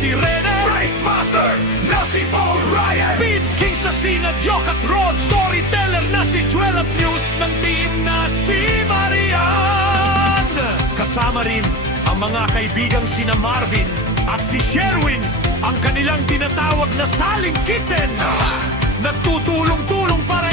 si Rene, Breakmaster na si Paul Ryan, Speed King sa sina Joke at Rod, Storyteller na si Joel at News ng team na si Marian. Kasama rin ang mga kaibigang sina Marvin at si Sherwin, ang kanilang tinatawag na saling kitten. Nagtutulong-tulong para